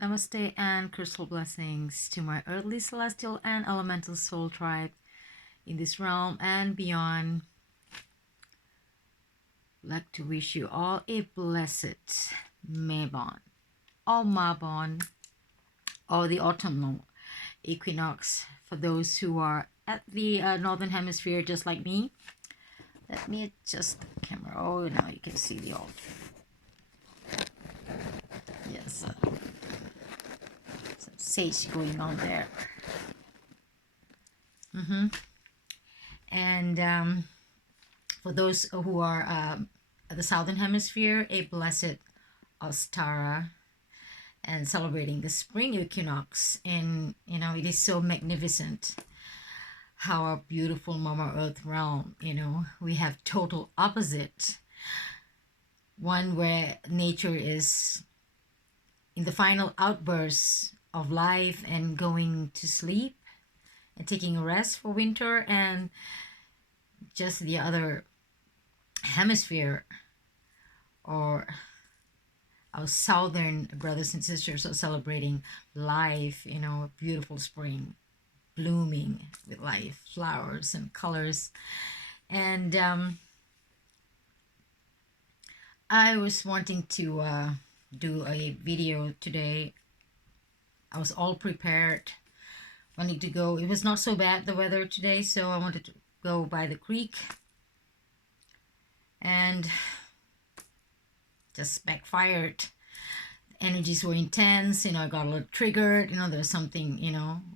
Namaste and crystal blessings to my earthly, celestial, and elemental soul tribe in this realm and beyond. I'd like to wish you all a blessed Mabon, or Mabon, or the Autumnal Equinox for those who are at the Northern Hemisphere just like me. Let me adjust the camera. Oh, now you can see the alt. Yes. Sage going on there. And for those who are at the Southern Hemisphere, a blessed Ostara and celebrating the spring equinox. And it is so magnificent how our beautiful Mama Earth realm, we have total opposite. One where nature is in the final outbursts of life and going to sleep and taking a rest for winter, and just the other hemisphere, or our southern brothers and sisters, are celebrating life, a beautiful spring blooming with life, flowers and colors. And I was wanting to do a video today. I was all prepared, wanting to go. It was not so bad, the weather today, so I wanted to go by the creek, and just backfired. The energies were intense, I got a little triggered, there was something,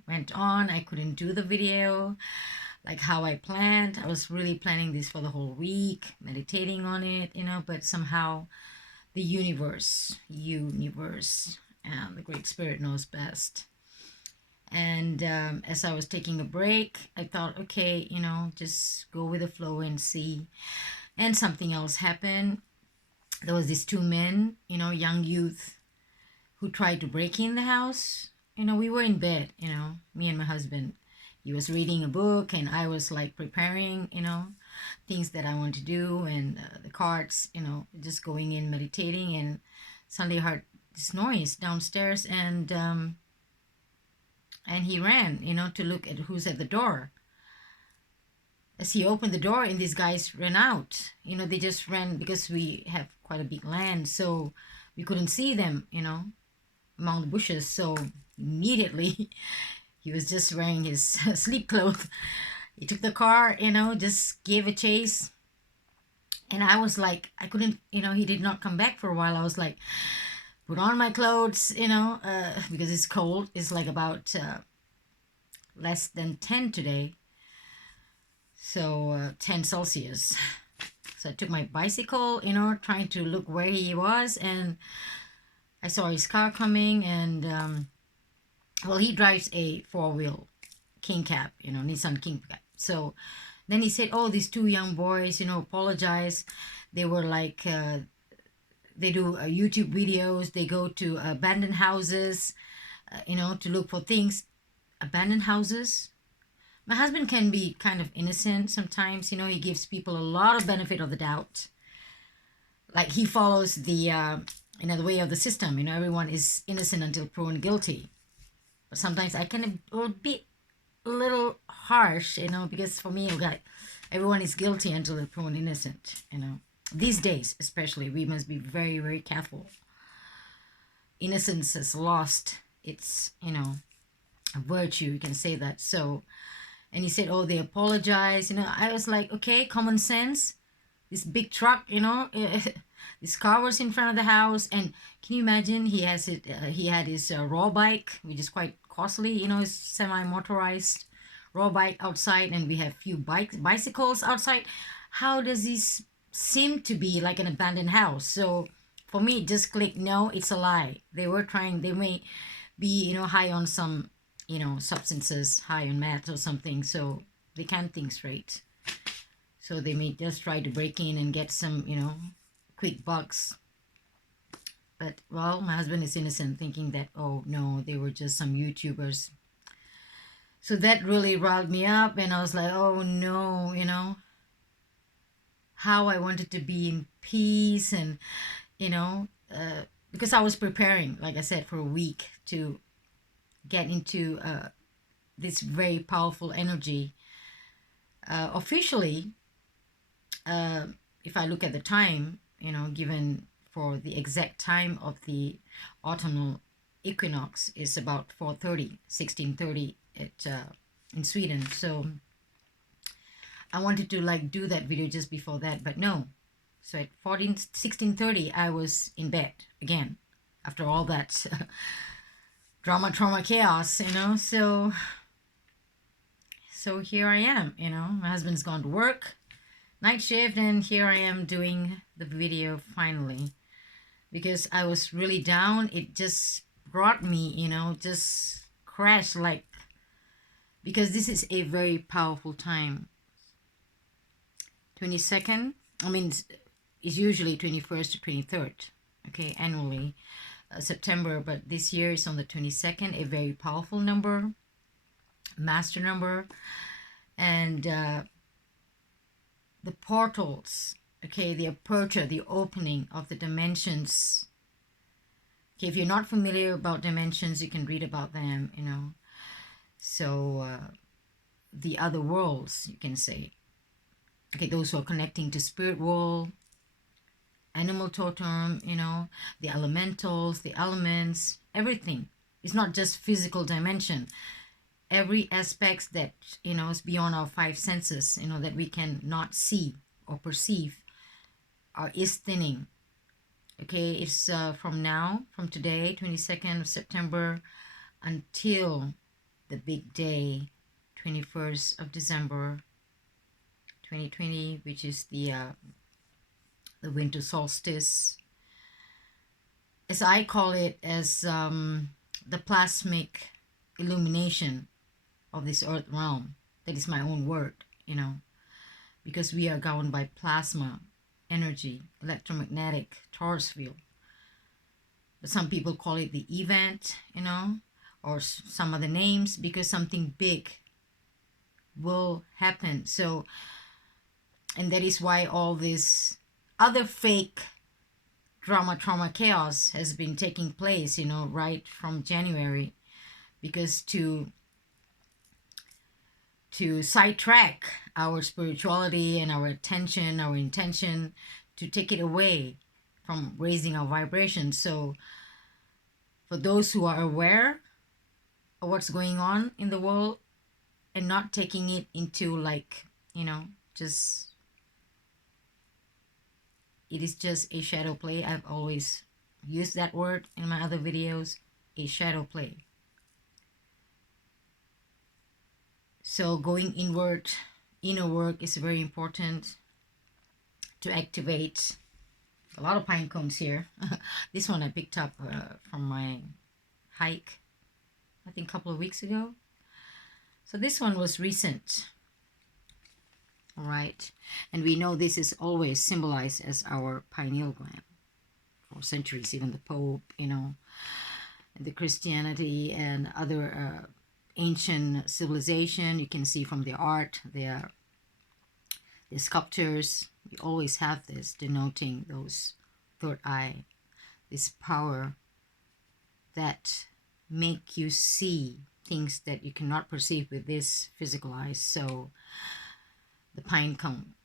went on. I couldn't do the video like how I planned. I was really planning this for the whole week, meditating on it, but somehow the universe, and the Great Spirit knows best. And as I was taking a break, I thought, okay, just go with the flow and see. And something else happened. There was these two men, young youth, who tried to break in the house. We were in bed, me and my husband. He was reading a book and I was like preparing, things that I want to do, and the cards, just going in, meditating, and suddenly I heard this noise downstairs, and he ran, to look at who's at the door. As he opened the door, and these guys ran out. They just ran because we have quite a big land, so we couldn't see them, among the bushes. So immediately, he was just wearing his sleep clothes. He took the car, just gave a chase. And I was like, I couldn't, he did not come back for a while. I was like, put on my clothes, because it's cold. It's like about less than 10 today. So 10 Celsius. So I took my bicycle, trying to look where he was. And I saw his car coming. And, he drives a 4-wheel King Cab, Nissan King Cab. So then he said, oh, these two young boys, apologize. They were like... they do YouTube videos. They go to abandoned houses, to look for things. Abandoned houses. My husband can be kind of innocent sometimes. He gives people a lot of benefit of the doubt. Like he follows the, the way of the system. Everyone is innocent until proven guilty. But sometimes I can be a little harsh, because for me, everyone is guilty until they're proven innocent, These days, especially, we must be very, very careful. Innocence has lost its, virtue. You can say that. So, and he said, oh, they apologize. I was like, okay, common sense. This big truck, this car was in front of the house. And can you imagine? He had his raw bike, which is quite costly. It's semi-motorized raw bike outside. And we have few bicycles outside. How does this seem to be like an abandoned house? So for me, it just clicked, no, it's a lie. They may be, high on some, substances, high on meth or something. So they can't think straight. So they may just try to break in and get some, quick bucks. But, well, my husband is innocent, thinking that, oh, no, they were just some YouTubers. So that really riled me up. And I was like, oh, no, how I wanted to be in peace, and because because I was preparing, like I said, for a week to get into this very powerful energy. Officially, if I look at the time, given for the exact time of the autumnal equinox is about 4:30, 16:30 at in Sweden. So I wanted to like do that video just before that, but no. So at 16:30, I was in bed again after all that drama, trauma, chaos, So here I am, my husband's gone to work, night shift, and here I am doing the video finally. Because I was really down, it just brought me, just crashed like, because this is a very powerful time. 22nd, I mean, it's usually 21st to 23rd, okay, annually, September, but this year is on the 22nd, a very powerful number, master number, and the portals, okay, the aperture, the opening of the dimensions. Okay, if you're not familiar about dimensions, you can read about them, So the other worlds, you can say. Okay, those who are connecting to spirit world, animal totem, the elementals, the elements, everything. It's not just physical dimension. Every aspect that, is beyond our five senses, that we can not see or perceive is thinning. Okay, it's from today, 22nd of September, until the big day, 21st of December, 2020, which is the winter solstice. As I call it, as the plasmic illumination of this earth realm. That is my own word, because we are governed by plasma energy, electromagnetic torus field. But some people call it the event, or some other names, because something big will happen. So, and that is why all this other fake drama, trauma, chaos has been taking place, right from January, because to sidetrack our spirituality and our attention, our intention, to take it away from raising our vibration. So for those who are aware of what's going on in the world and not taking it into like, just, it is just a shadow play. I've always used that word in my other videos, a shadow play. So going inward, inner work is very important to activate. A lot of pine cones here. This one I picked up from my hike, I think a couple of weeks ago. So this one was recent. All right. And we know this is always symbolized as our pineal gland for centuries, even the Pope, and the Christianity and other ancient civilization. You can see from the art, the sculptures, we always have this denoting those third eye, this power that make you see things that you cannot perceive with this physical eyes. So the pine cone,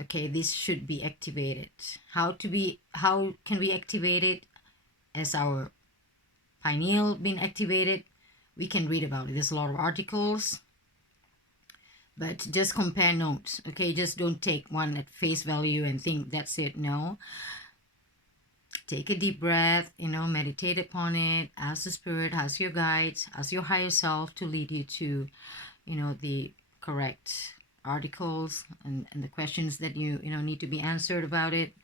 okay, this should be activated. How can we activate it? As our pineal being activated, we can read about it. There's a lot of articles, but just compare notes, okay? Just don't take one at face value and think that's it. No. Take a deep breath, meditate upon it, ask the spirit, ask your guides, ask your higher self to lead you to, the correct articles and the questions that you need to be answered about it.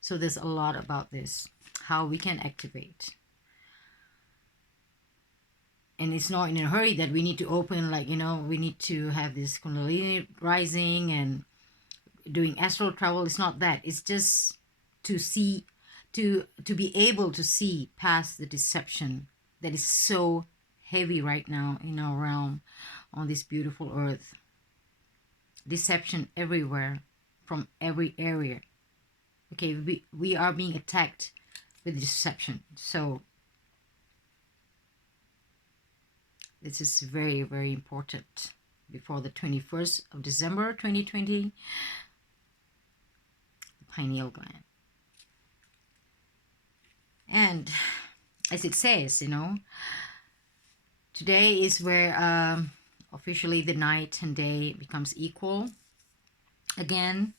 So there's a lot about this, how we can activate. And it's not in a hurry that we need to open, like, we need to have this Kundalini rising and doing astral travel. It's not that. It's just to see, to be able to see past the deception that is so heavy right now in our realm on this beautiful earth. Deception everywhere, from every area. Okay, we are being attacked with deception. So this is very, very important. Before the 21st of December 2020, the pineal gland. And as it says, today is where officially the night and day becomes equal again,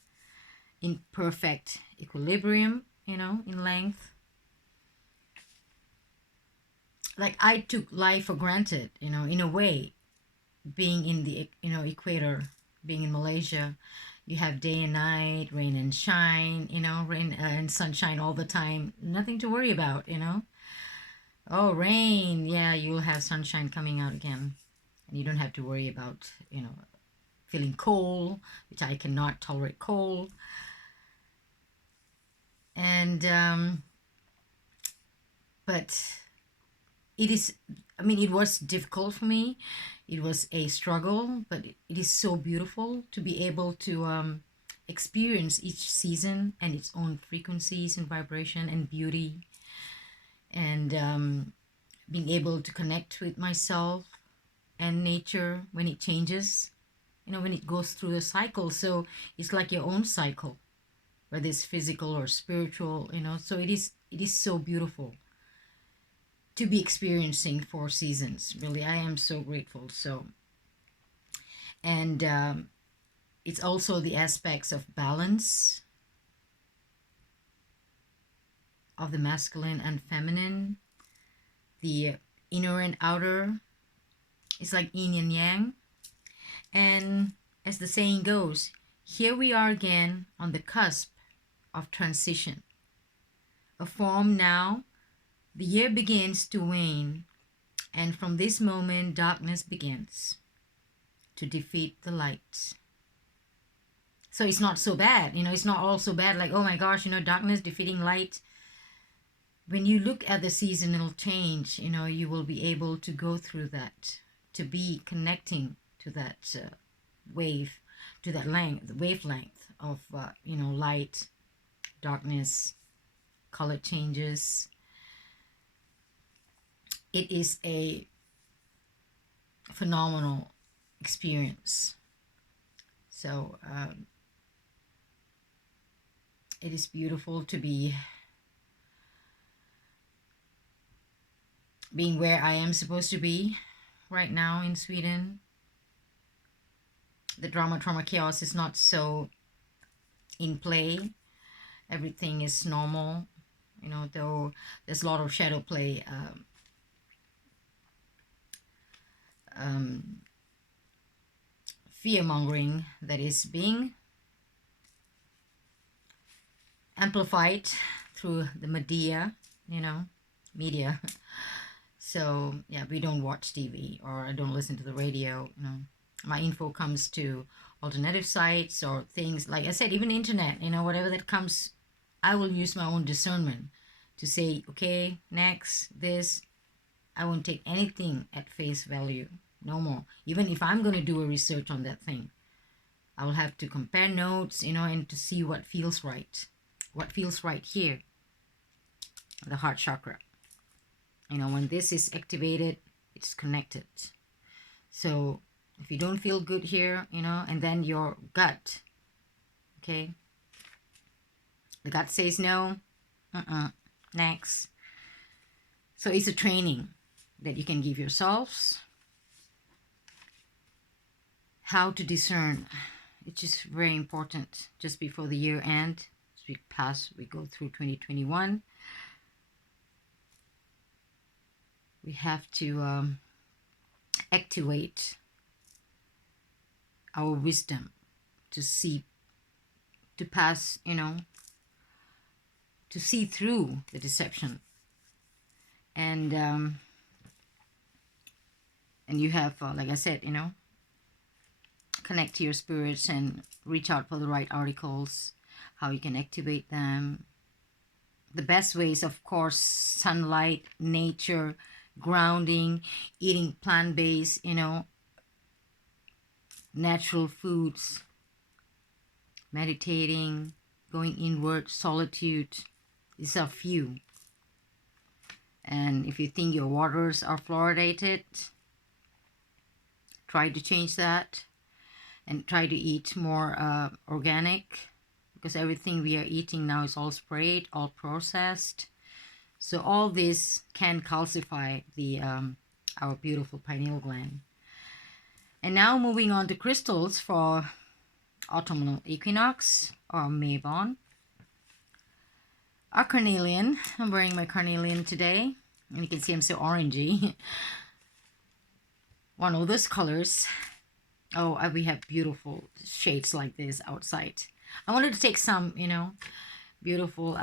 in perfect equilibrium, in length. Like I took life for granted, in a way, being in the, equator, being in Malaysia. You have day and night, rain and shine, rain and sunshine all the time. Nothing to worry about, Oh, rain. Yeah, you'll have sunshine coming out again. And you don't have to worry about, feeling cold, which I cannot tolerate cold. And, but it was difficult for me. It was a struggle, but it is so beautiful to be able to experience each season and its own frequencies and vibration and beauty. And being able to connect with myself and nature when it changes, when it goes through a cycle. So it's like your own cycle, whether it's physical or spiritual, so it is so beautiful to be experiencing 4 seasons. Really, I am so grateful. So, and it's also the aspects of balance of the masculine and feminine, the inner and outer. It's like yin and yang. And as the saying goes, here we are again on the cusp of transition. A form now, the year begins to wane, and from this moment darkness begins to defeat the light. So it's not so bad, it's not all so bad, like, oh my gosh, darkness defeating light. When you look at the seasonal change, you will be able to go through that, to be connecting to that wave, to that wavelength of, light, darkness, color changes. It is a phenomenal experience. So it is beautiful to be being where I am supposed to be right now in Sweden. The drama, trauma, chaos is not so in play. Everything is normal, though there's a lot of shadow play. Fear-mongering that is being amplified through the media. So yeah, we don't watch TV, or I don't listen to the radio. My info comes to alternative sites or things, like I said, even internet, whatever that comes, I will use my own discernment to say, okay, next, this. I won't take anything at face value, no more. Even if I'm going to do a research on that thing, I will have to compare notes, and to see what feels right. What feels right here, the heart chakra. When this is activated, it's connected. So if you don't feel good here, and then your gut, okay, the gut says no, next. So it's a training that you can give yourselves, how to discern. It's just very important just before the year end. As we go through 2021, we have to activate our wisdom to see, to pass, to see through the deception. And you have, like I said, connect to your spirits and reach out for the right articles, how you can activate them. The best ways, of course, sunlight, nature, grounding, eating plant-based, natural foods, meditating, going inward, solitude. These are few. And if you think your waters are fluoridated, try to change that and try to eat more organic, because everything we are eating now is all sprayed, all processed. So all this can calcify the our beautiful pineal gland. And now moving on to crystals for autumnal equinox or Mabon. Our carnelian. I'm wearing my carnelian today, and you can see I'm so orangey. One of those colors. Oh, we have beautiful shades like this outside. I wanted to take some, beautiful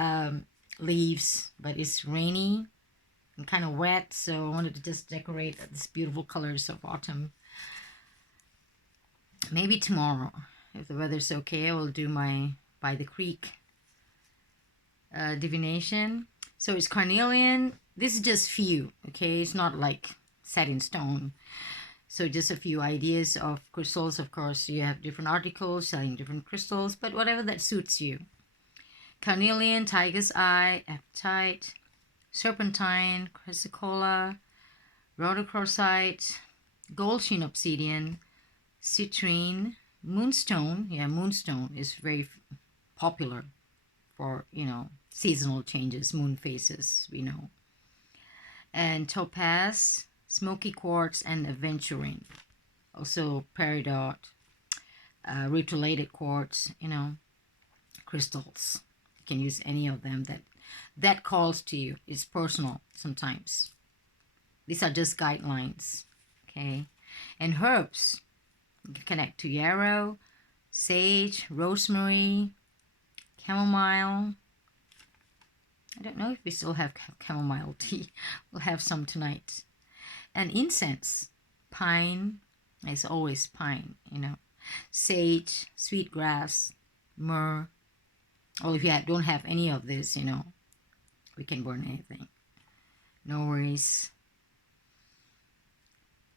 leaves, but it's rainy and kind of wet, so I wanted to just decorate these beautiful colors of autumn. Maybe tomorrow, if the weather's okay, I will do my by the creek divination. So it's carnelian. This is just few, okay? It's not like set in stone. So just a few ideas of crystals. Of course, you have different articles selling different crystals, but whatever that suits you. Carnelian, tiger's eye, apatite, serpentine, chrysocolla, rhodochrosite, gold sheen obsidian, citrine, moonstone. Yeah, moonstone is very popular for, seasonal changes, moon phases, we know. And topaz, smoky quartz, and aventurine. Also peridot, rutilated quartz, crystals. You can use any of them that calls to you. It's personal sometimes. These are just guidelines, okay? And herbs, you can connect to yarrow, sage, rosemary, chamomile. I don't know if we still have chamomile tea. We'll have some tonight. And incense, pine, it's always pine, sage, sweetgrass, myrrh. Well, if you don't have any of this, we can burn anything. No worries.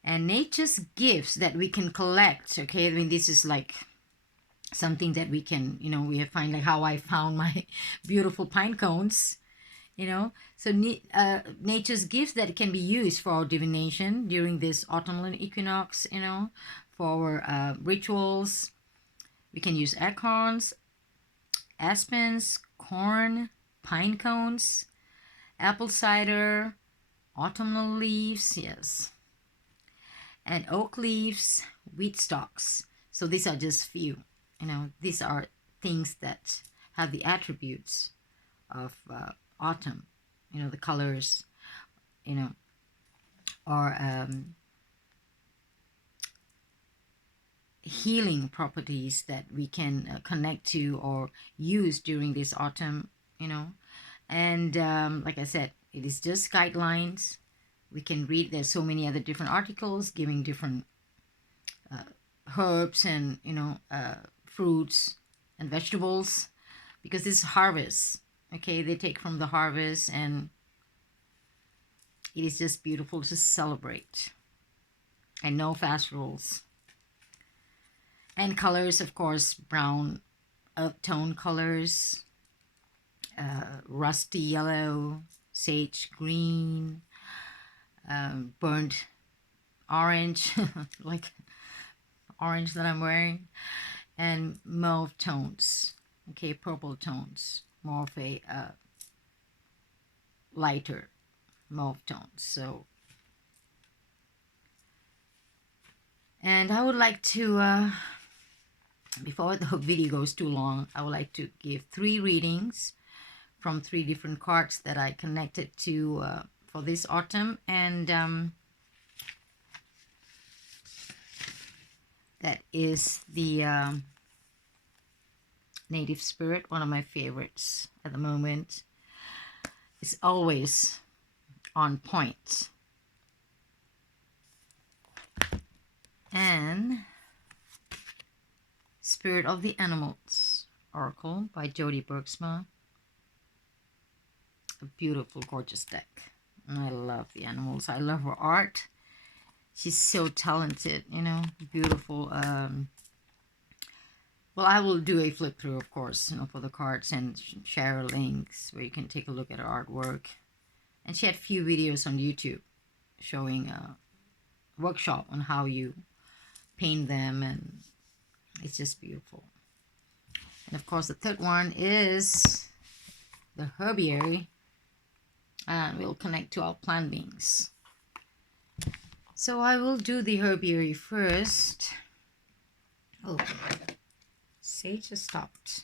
And nature's gifts that we can collect, okay? I mean, this is like something that we can, we find, like how I found my beautiful pine cones, So nature's gifts that can be used for our divination during this autumnal equinox, for rituals. We can use acorns, aspens, corn, pine cones, apple cider, autumnal leaves, yes, and oak leaves, wheat stalks. So these are just few, these are things that have the attributes of autumn, the colors, or healing properties that we can connect to or use during this autumn, and like I said, it is just guidelines. We can read, there's so many other different articles giving different herbs and fruits and vegetables, because this is harvest, okay? They take from the harvest, and it is just beautiful to celebrate, and no fast rules. And colors, of course, brown earth tone colors, rusty yellow, sage green, burnt orange, like orange that I'm wearing, and mauve tones, okay, purple tones, more of a lighter mauve tones. So, and I would like to, before the video goes too long, I would like to give 3 readings from 3 different cards that I connected to for this autumn, and that is the Native Spirit, one of my favorites at the moment. It's always on point. And Spirit of the Animals Oracle by Jody Bergsma. A beautiful, gorgeous deck. And I love the animals. I love her art. She's so talented, beautiful. Well, I will do a flip through, of course, for the cards, and share links where you can take a look at her artwork And she had few videos on YouTube showing a workshop on how you paint them, and it's just beautiful. And of course the third one is the herbiary, and we'll connect to our plant beings. So I will do the herbiary first. Oh, sage has stopped.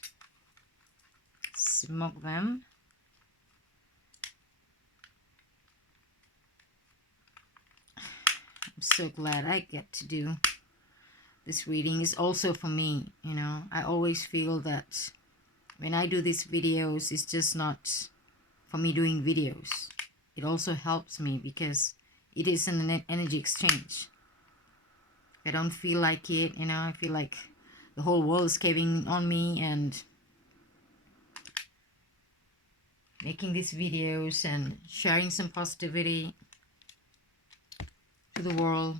Smoke them. I'm so glad I get to do this reading. Is also for me, you know. I always feel that when I do these videos, it's just not for me doing videos. It also helps me because it is an energy exchange. If I don't feel like it, you know, I feel like the whole world is caving on me, and making these videos and sharing some positivity to the world,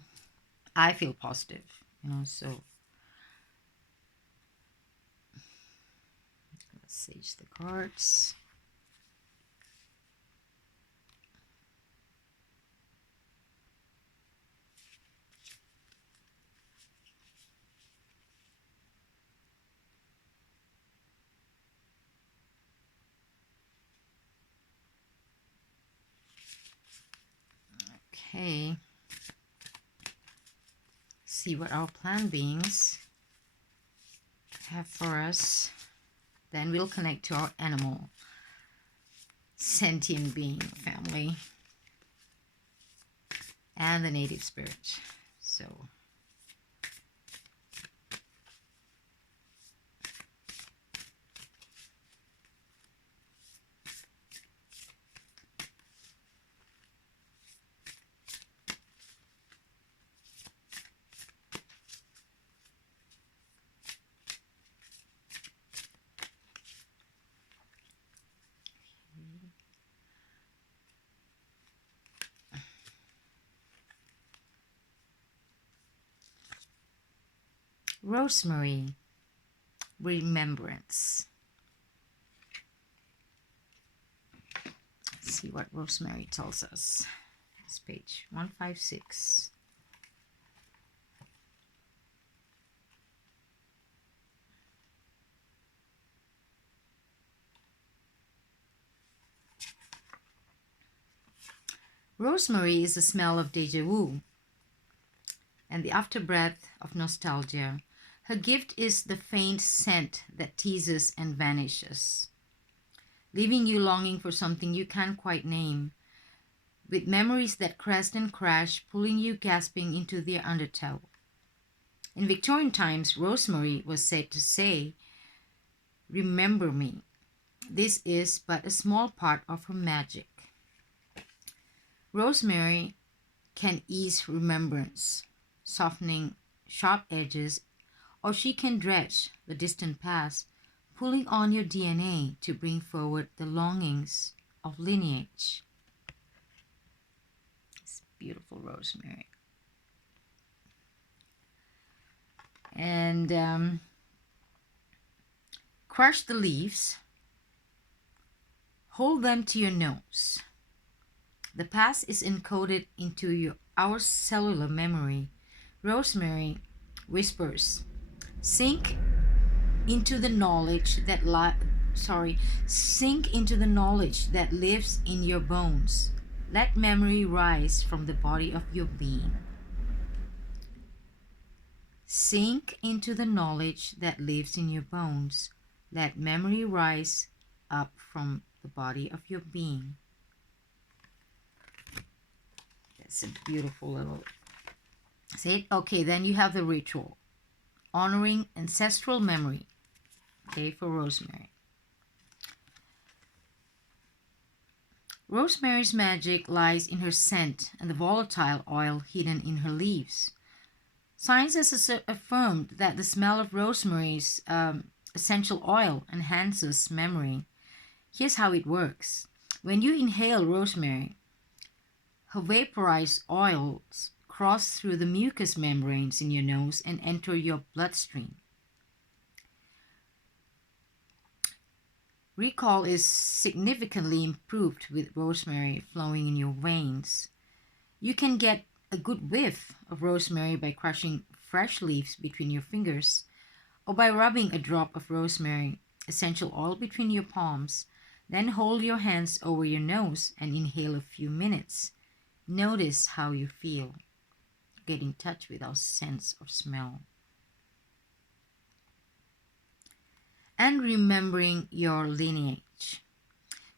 I feel positive, you know. So let's sage the cards. Okay, see what our plant beings have for us. Then we'll connect to our animal sentient being family and the native spirit. So rosemary, remembrance. Let's see what rosemary tells us. This page 156. Rosemary is the smell of déjà vu and the afterbreath of nostalgia. Her gift is the faint scent that teases and vanishes, leaving you longing for something you can't quite name, with memories that crest and crash, pulling you gasping into their undertow. In Victorian times, rosemary was said to say, "Remember me." This is but a small part of her magic. Rosemary can ease remembrance, softening sharp edges, or she can dredge the distant past, pulling on your DNA to bring forward the longings of lineage. It's beautiful rosemary. And crush the leaves, hold them to your nose. The past is encoded into our cellular memory. Rosemary whispers, sink into the knowledge that sink into the knowledge that lives in your bones. Let memory rise from the body of your being. Sink into the knowledge that lives in your bones. Let memory rise up from the body of your being. That's a beautiful little... Say, okay, then you have the ritual. Honoring ancestral memory. Okay, for rosemary. Rosemary's magic lies in her scent and the volatile oil hidden in her leaves. Science has affirmed that the smell of rosemary's essential oil enhances memory. Here's how it works. When you inhale rosemary, her vaporized oils cross through the mucous membranes in your nose and enter your bloodstream. Recall is significantly improved with rosemary flowing in your veins. You can get a good whiff of rosemary by crushing fresh leaves between your fingers or by rubbing a drop of rosemary essential oil between your palms. Then hold your hands over your nose and inhale a few minutes. Notice how you feel. Get in touch with our sense of smell. And remembering your lineage.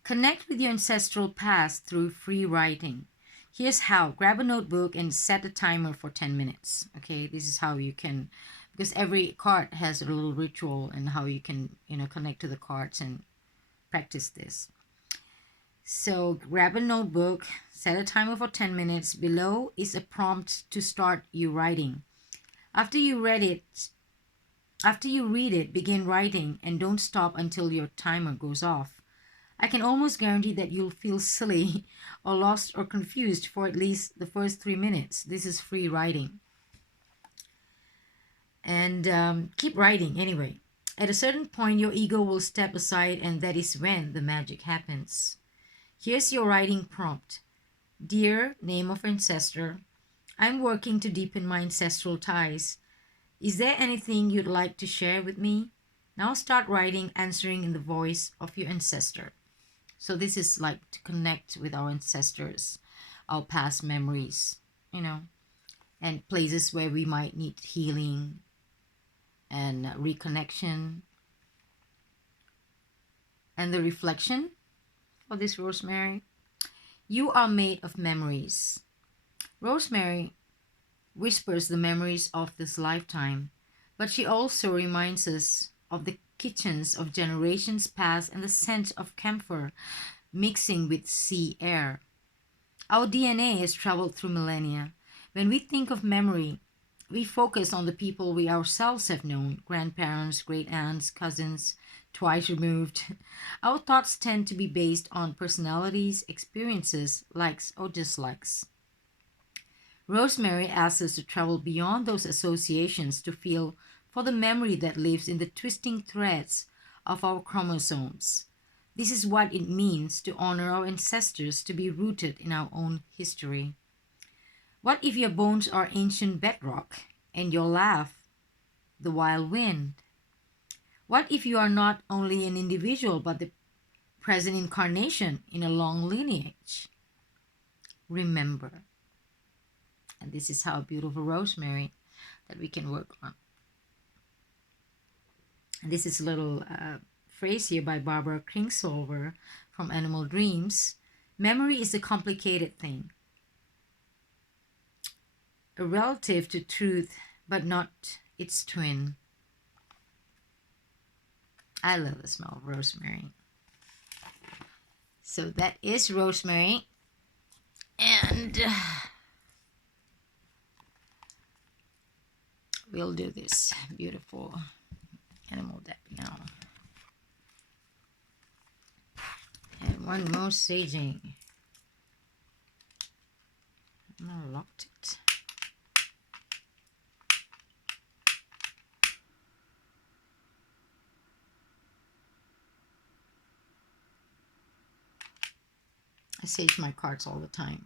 Connect with your ancestral past through free writing. Here's how. Grab a notebook and set a timer for 10 minutes. Okay, this is how you can, because every card has a little ritual and how you can, connect to the cards and practice this. So grab a notebook, set a timer for 10 minutes. Below is a prompt to start you writing. After you read it, begin writing and don't stop until your timer goes off. I can almost guarantee that you'll feel silly or lost or confused for at least the first 3 minutes. This is free writing. And keep writing anyway. At a certain point, your ego will step aside, and that is when the magic happens. Here's your writing prompt. Dear name of ancestor, I'm working to deepen my ancestral ties. Is there anything you'd like to share with me? Now start writing, answering in the voice of your ancestor. So this is like to connect with our ancestors, our past memories, and places where we might need healing and reconnection. And the reflection for this rosemary. You are made of memories. Rosemary whispers the memories of this lifetime, but she also reminds us of the kitchens of generations past and the scent of camphor mixing with sea air. Our DNA has traveled through millennia. When we think of memory, we focus on the people we ourselves have known, grandparents, great aunts, cousins, twice removed. Our thoughts tend to be based on personalities, experiences, likes, or dislikes. Rosemary asks us to travel beyond those associations to feel for the memory that lives in the twisting threads of our chromosomes. This is what it means to honor our ancestors, to be rooted in our own history. What if your bones are ancient bedrock and your laugh the wild wind? What if you are not only an individual but the present incarnation in a long lineage? Remember. And this is how beautiful rosemary that we can work on. And this is a little phrase here by Barbara Kingsolver from Animal Dreams. Memory is a complicated thing, a relative to truth, but not its twin. I love the smell of rosemary. So that is rosemary. And we'll do this beautiful animal deck now. And one more saging. I locked it. I sage my cards all the time.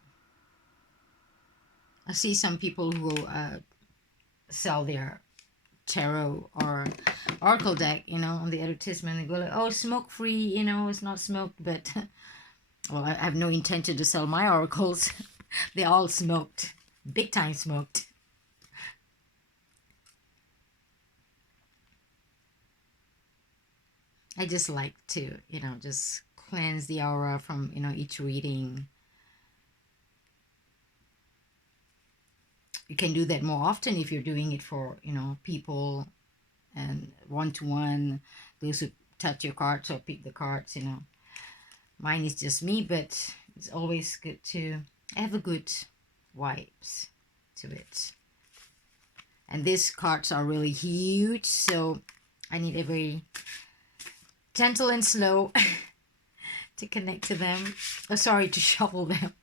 I see some people who will sell their tarot or oracle deck, on the advertisement. They go like, oh, smoke free, it's not smoked, but well, I have no intention to sell my oracles. They're all smoked, big time smoked. I just like to, just cleanse the aura from, each reading. You can do that more often if you're doing it for, people and one-to-one, those who touch your cards or pick the cards, Mine is just me, but it's always good to have a good vibes to it. And these cards are really huge, so I need a very gentle and slow to connect to them. Oh, sorry, to shuffle them.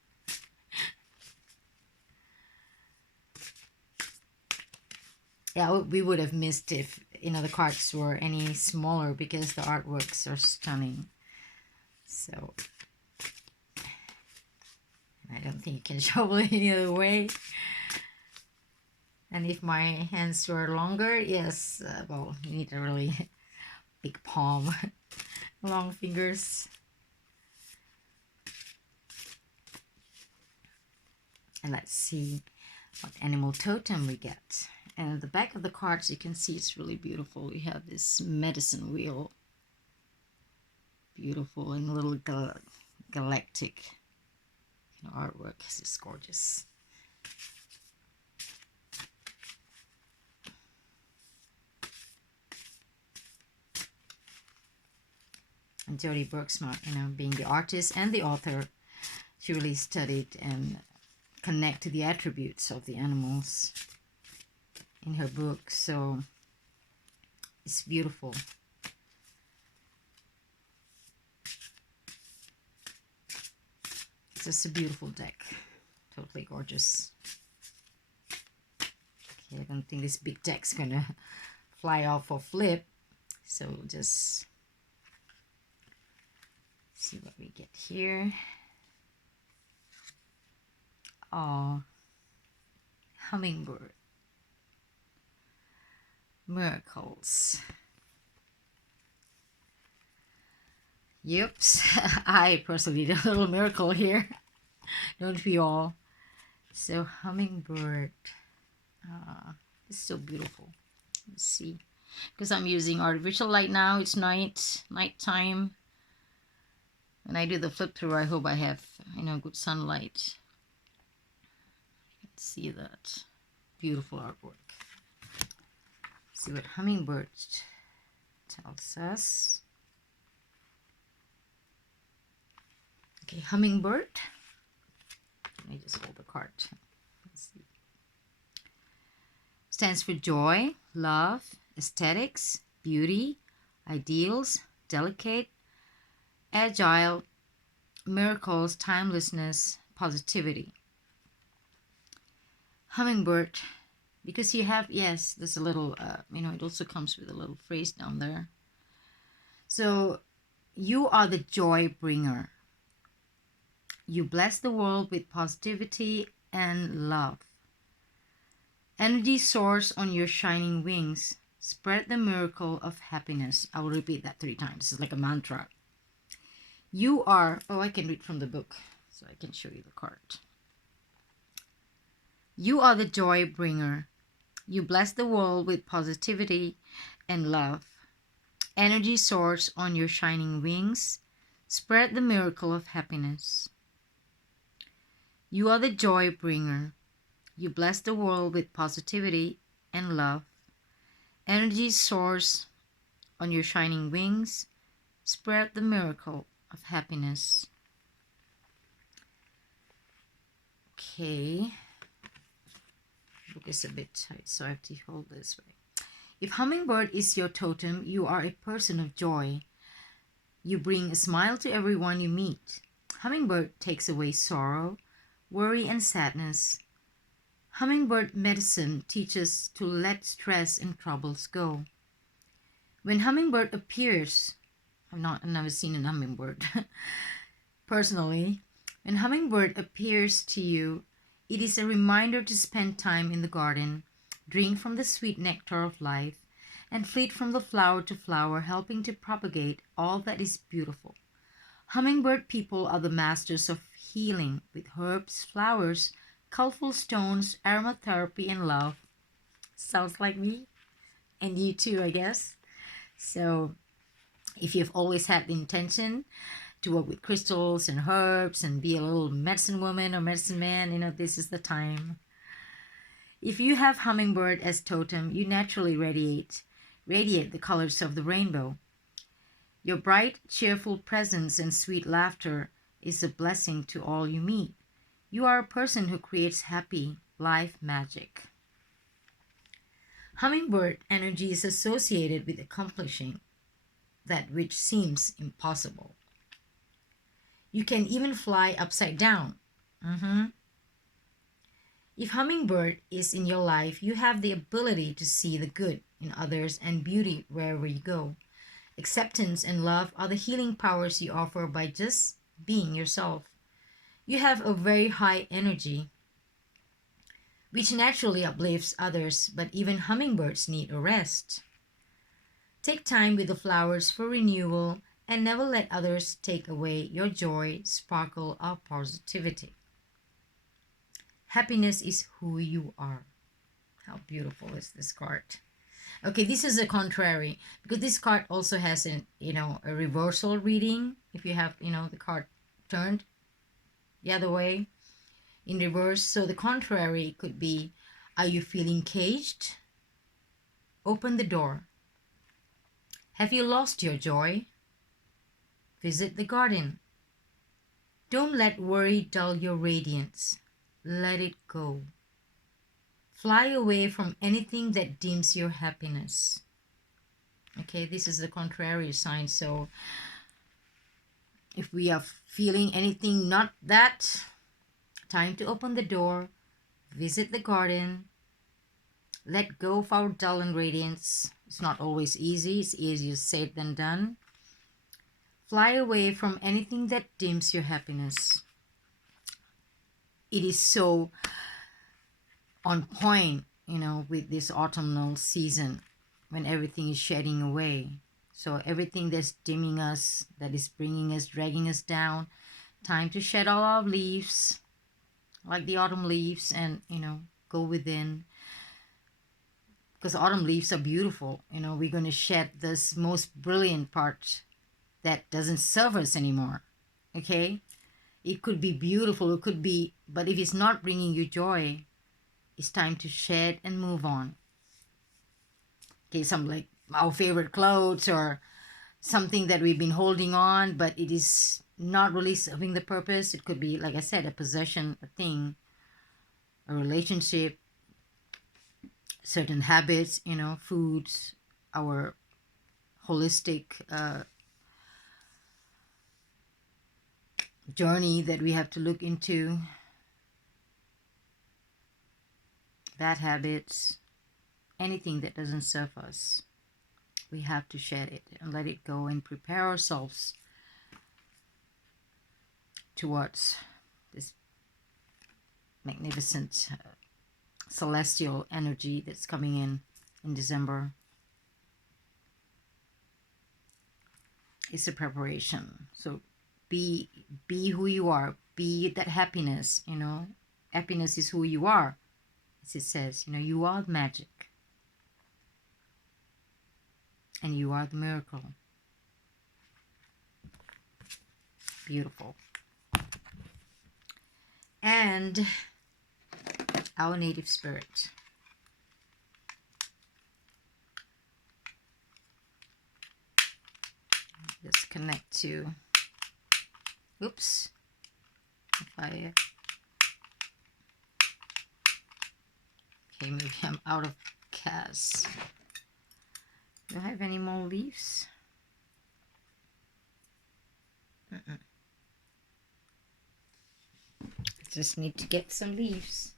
Yeah, we would have missed if, the cards were any smaller because the artworks are stunning. So I don't think you can shovel it any other way. And if my hands were longer, yes, well, you need a really big palm, long fingers. And let's see what animal totem we get. And at the back of the cards, you can see it's really beautiful. We have this medicine wheel. Beautiful and little galactic artwork. This is gorgeous. And Jodie Brooksmart, being the artist and the author, she really studied and connected the attributes of the animals in her book. So it's beautiful. It's just a beautiful deck. Totally gorgeous. Okay, I don't think this big deck's gonna fly off or flip. So just see what we get here. Oh, hummingbird. Miracles. Yep, I personally did a little miracle here. Don't we all? So hummingbird. It's so beautiful. Let's see. Because I'm using artificial light now. It's nighttime. When I do the flip through, I hope I have good sunlight. You can see that beautiful artwork. See what hummingbird tells us. Okay, hummingbird. Let me just hold the card. Let's see. Stands for joy, love, aesthetics, beauty, ideals, delicate, agile, miracles, timelessness, positivity. Hummingbird, because you have, yes, there's a little, it also comes with a little phrase down there. So, you are the joy bringer. You bless the world with positivity and love. Energy soars on your shining wings. Spread the miracle of happiness. I will repeat that 3 times. It's like a mantra. You are, I can read from the book, so I can show you the card. You are the joy bringer. You bless the world with positivity and love. Energy soars on your shining wings. Spread the miracle of happiness. You are the joy bringer. You bless the world with positivity and love. Energy soars on your shining wings. Spread the miracle of happiness. Okay. The book is a bit tight, so I have to hold this way. If hummingbird is your totem, you are a person of joy. You bring a smile to everyone you meet. Hummingbird takes away sorrow, worry, and sadness. Hummingbird medicine teaches to let stress and troubles go. When hummingbird appears, I've never seen a hummingbird personally. When hummingbird appears to you, it is a reminder to spend time in the garden, drink from the sweet nectar of life, and fleet from the flower to flower, helping to propagate all that is beautiful. Hummingbird people are the masters of healing with herbs, flowers, colorful stones, aromatherapy, and love. Sounds like me. And you too, I guess. So if you've always had the intention to work with crystals and herbs and be a little medicine woman or medicine man, this is the time. If you have hummingbird as totem, you naturally radiate the colors of the rainbow. Your bright, cheerful presence and sweet laughter is a blessing to all you meet. You are a person who creates happy life magic. Hummingbird energy is associated with accomplishing that which seems impossible. You can even fly upside down. If hummingbird is in your life, you have the ability to see the good in others and beauty wherever you go. Acceptance and love are the healing powers you offer by just being yourself. You have a very high energy, which naturally uplifts others, but even hummingbirds need a rest. Take time with the flowers for renewal and never let others take away your joy, sparkle, or positivity. Happiness is who you are. How beautiful is this card? Okay, this is the contrary because this card also has a reversal reading. If you have the card turned the other way in reverse, so the contrary could be: are you feeling caged? Open the door. Have you lost your joy? Visit the garden. Don't let worry dull your radiance. Let it go. Fly away from anything that dims your happiness. Okay, this is the contrary sign. So if we are feeling anything not that, time to open the door, visit the garden, let go of our dull and radiance. It's not always easy. It's easier said than done. Fly away from anything that dims your happiness. It is so on point, with this autumnal season when everything is shedding away. So everything that's dimming us, that is bringing us, dragging us down, time to shed all our leaves, like the autumn leaves, and, go within. Because autumn leaves are beautiful. We're going to shed this most brilliant part that doesn't serve us anymore. Okay? It could be beautiful, it could be, but if it's not bringing you joy, it's time to shed and move on. Okay, some like our favorite clothes or something that we've been holding on, but it is not really serving the purpose. It could be, like I said, a possession, a thing, a relationship, certain habits, foods, our holistic journey that we have to look into, bad habits, anything that doesn't serve us. We have to shed it and let it go and prepare ourselves towards this magnificent celestial energy that's coming in December. It's a preparation. So be who you are. Be that happiness, Happiness is who you are. As it says, you are the magic. And you are the miracle. Beautiful. And our native spirit. Let's connect to, oops, if I, okay, maybe I'm out of cast. Do I have any more leaves? Just need to get some leaves.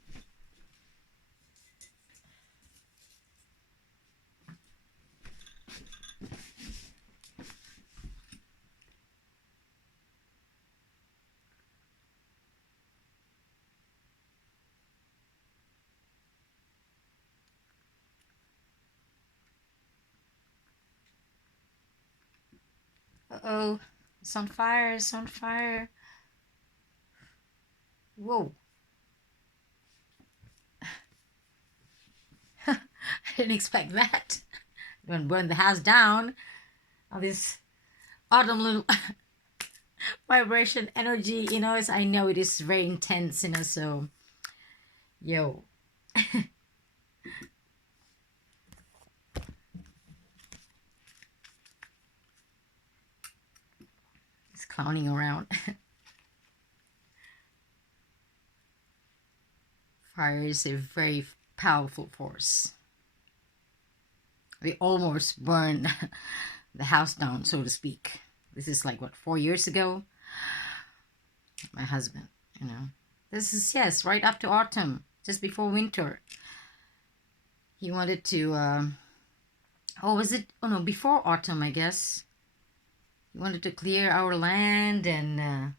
Uh-oh, it's on fire, it's on fire. Whoa. I didn't expect that. Don't burn the house down. All this autumnal vibration energy, as I know it is very intense, so yo. It's clowning around. Fire is a very powerful force. We almost burned the house down, so to speak. This is like, what, 4 years ago? My husband, This is, yes, right up to autumn, just before winter. He wanted to, before autumn, I guess. We wanted to clear our land and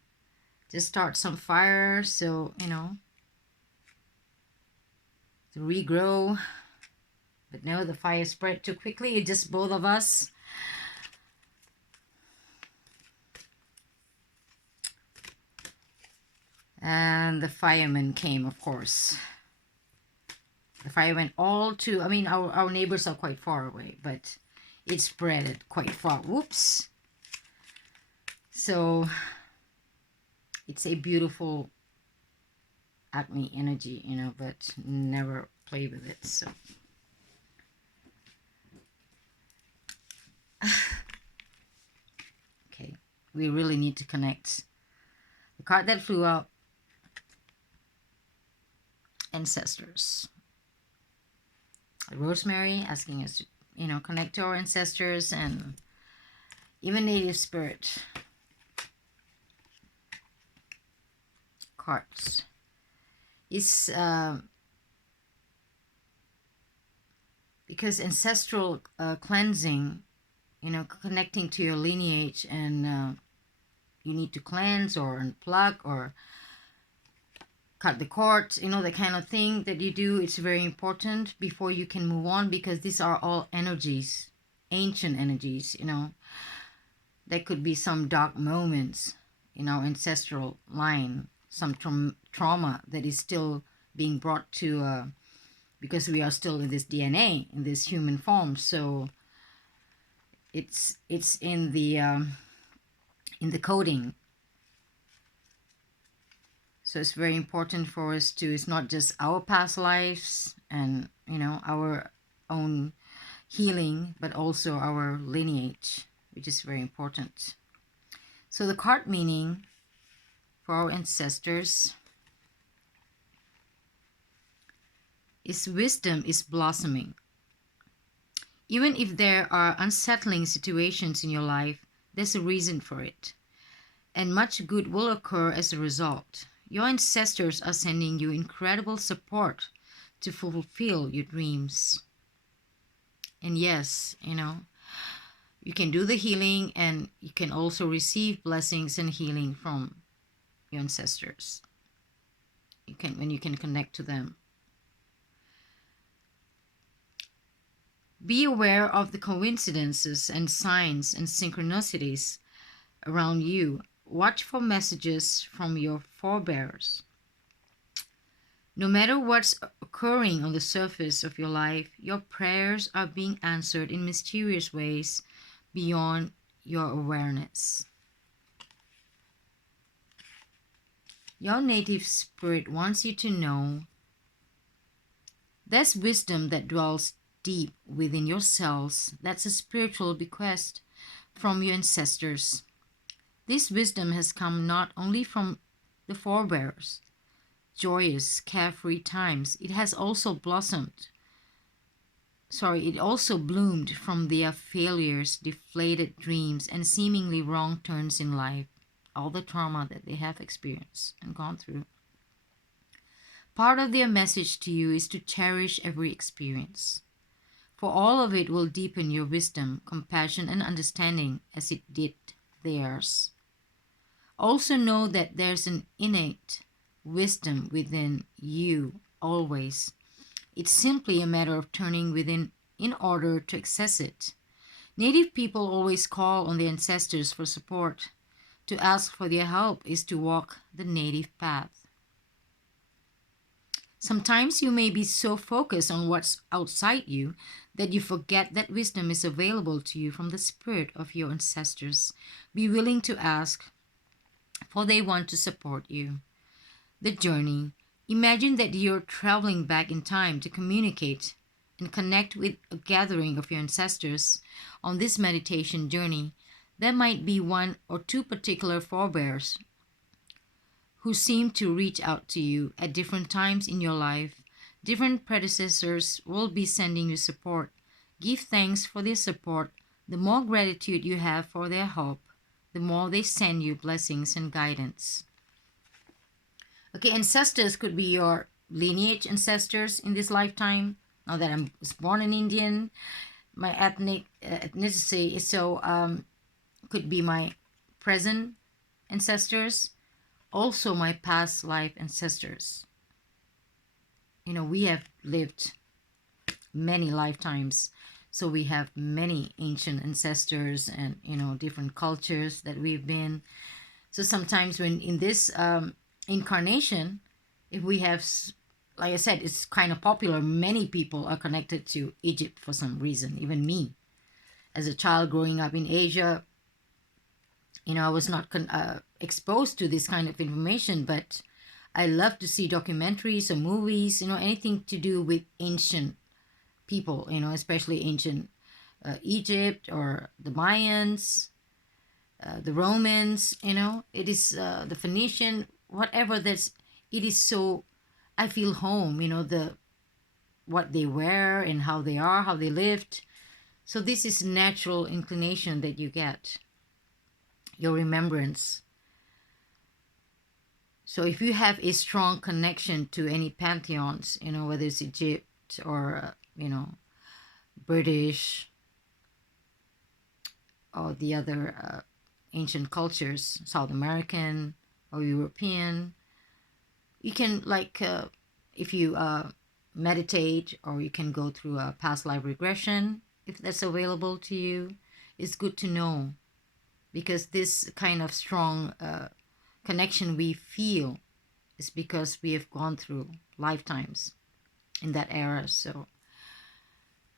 just start some fire, so, you know, to regrow. But no, the fire spread too quickly. It's just both of us. And the firemen came, of course. The fire went all to, I mean, our neighbors are quite far away, but it spread quite far. Whoops. So it's a beautiful Acme energy, you know, but never play with it. So okay, we really need to connect. The card that flew out, ancestors. Rosemary asking us to, you know, connect to our ancestors and even native spirit. Cards is because ancestral cleansing, you know, connecting to your lineage, and you need to cleanse or unplug or cut the cords, you know, the kind of thing that you do. It's very important before you can move on, because these are all energies, ancient energies, you know. There could be some dark moments in our ancestral line, some trauma that is still being brought to, because we are still in this DNA, in this human form. So it's in the coding. So it's very important for us to, it's not just our past lives and, you know, our own healing, but also our lineage, which is very important. So the card meaning for our ancestors is wisdom is blossoming. Even if there are unsettling situations in your life, there's a reason for it, and much good will occur as a result. Your ancestors are sending you incredible support to fulfill your dreams. And yes, you know, you can do the healing, and you can also receive blessings and healing from your ancestors. You can, when you can connect to them. Be aware of the coincidences and signs and synchronicities around you. Watch for messages from your forebears. No matter what's occurring on the surface of your life, your prayers are being answered in mysterious ways beyond your awareness. Your native spirit wants you to know there's wisdom that dwells deep within your cells. That's a spiritual bequest from your ancestors. This wisdom has come not only from the forebears, joyous, carefree times, it has also it also bloomed from their failures, deflated dreams, and seemingly wrong turns in life, all the trauma that they have experienced and gone through. Part of their message to you is to cherish every experience, for all of it will deepen your wisdom, compassion, and understanding as it did theirs. Also know that there's an innate wisdom within you always. It's simply a matter of turning within in order to access it. Native people always call on their ancestors for support. To ask for their help is to walk the native path. Sometimes you may be so focused on what's outside you that you forget that wisdom is available to you from the spirit of your ancestors. Be willing to ask, for they want to support you. The journey. Imagine that you're traveling back in time to communicate and connect with a gathering of your ancestors. On this meditation journey, there might be one or two particular forebears who seem to reach out to you at different times in your life. Different predecessors will be sending you support. Give thanks for their support. The more gratitude you have for their help, the more they send you blessings and guidance. Okay, ancestors could be your lineage ancestors in this lifetime. Now that I was born an Indian, my ethnicity is so could be my present ancestors, also my past life ancestors. We have lived many lifetimes, so we have many ancient ancestors and different cultures that we've been. So sometimes when in this incarnation, if we have, like I said, it's kind of popular, many people are connected to Egypt for some reason. Even me, as a child growing up in Asia, I was not exposed to this kind of information, but I love to see documentaries or movies, anything to do with ancient people, especially ancient Egypt or the Mayans, the Romans, it is the Phoenician, whatever it is so, I feel home, what they wear and how they are, how they lived. So this is natural inclination that you get, your remembrance. So if you have a strong connection to any pantheons, whether it's Egypt or, British or the other ancient cultures, South American or European, you can, like, if you meditate, or you can go through a past life regression, if that's available to you. It's good to know, because this kind of strong connection we feel is because we have gone through lifetimes in that era. So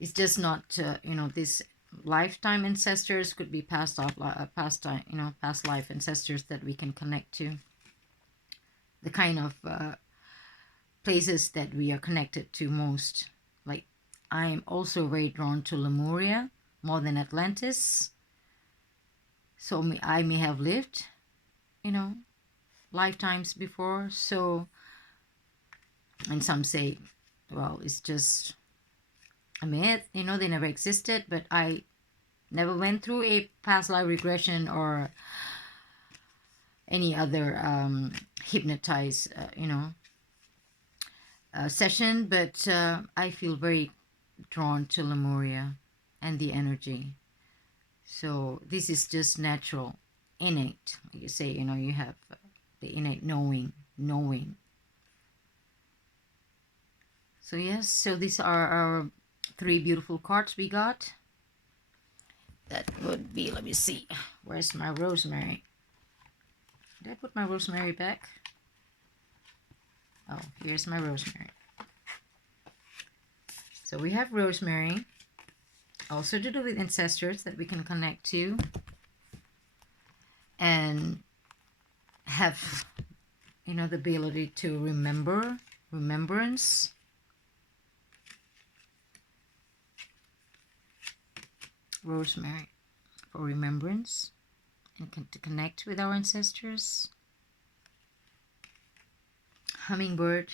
it's just not this lifetime ancestors, could be past life ancestors that we can connect to. The kind of places that we are connected to most, like I'm also very drawn to Lemuria more than Atlantis. So I may have lived lifetimes before. So, and some say, well, it's just a myth, they never existed, but I never went through a past life regression or any other hypnotized session, but I feel very drawn to Lemuria and the energy. So this is just natural, innate. You say, you have the innate knowing. So yes, so these are our 3 beautiful cards we got. That would be, let me see, where's my rosemary? Did I put my rosemary back? Oh, here's my rosemary. So we have rosemary, also to do with ancestors that we can connect to and have, the ability to remembrance. Rosemary for remembrance and to connect with our ancestors. Hummingbird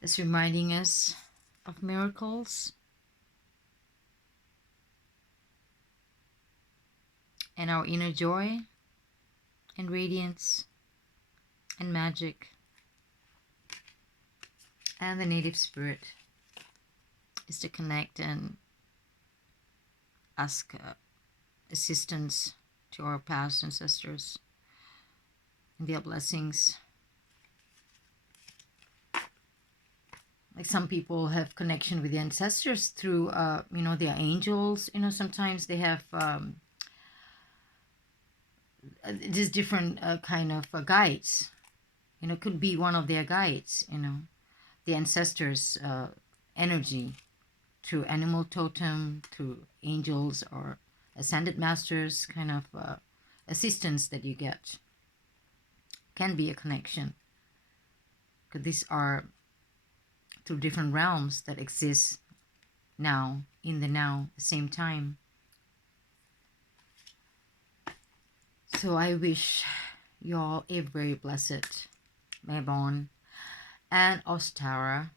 is reminding us of miracles and our inner joy and radiance and magic. And the native spirit is to connect and ask assistance to our past ancestors and their blessings. Like some people have connection with the ancestors through, their angels. Sometimes they have these different kind of guides. Could be one of their guides. The ancestors' energy through animal totem, through angels or ascended masters, kind of assistance that you get. Can be a connection, because these are through different realms that exist now, in the now, the same time. So I wish you all a very blessed Mabon and Ostara,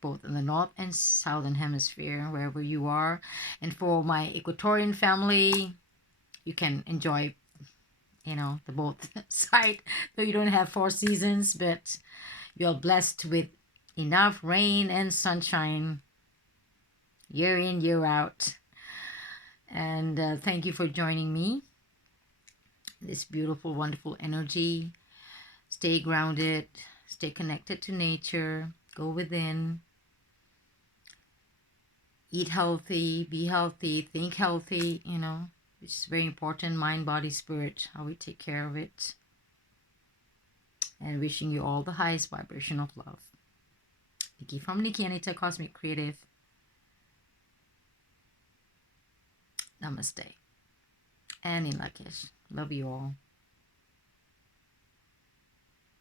both in the north and southern hemisphere, wherever you are. And for my Equatorian family, you can enjoy, the both side, though you don't have 4 seasons, but you're blessed with enough rain and sunshine year in, year out. And thank you for joining me. This beautiful, wonderful energy. Stay grounded, stay connected to nature, go within, eat healthy, be healthy, think healthy, which is very important. Mind, body, spirit, how we take care of it. And wishing you all the highest vibration of love. Nikki from Nikki Anita Cosmic Creative. Namaste. And in Lakesh. Love you all.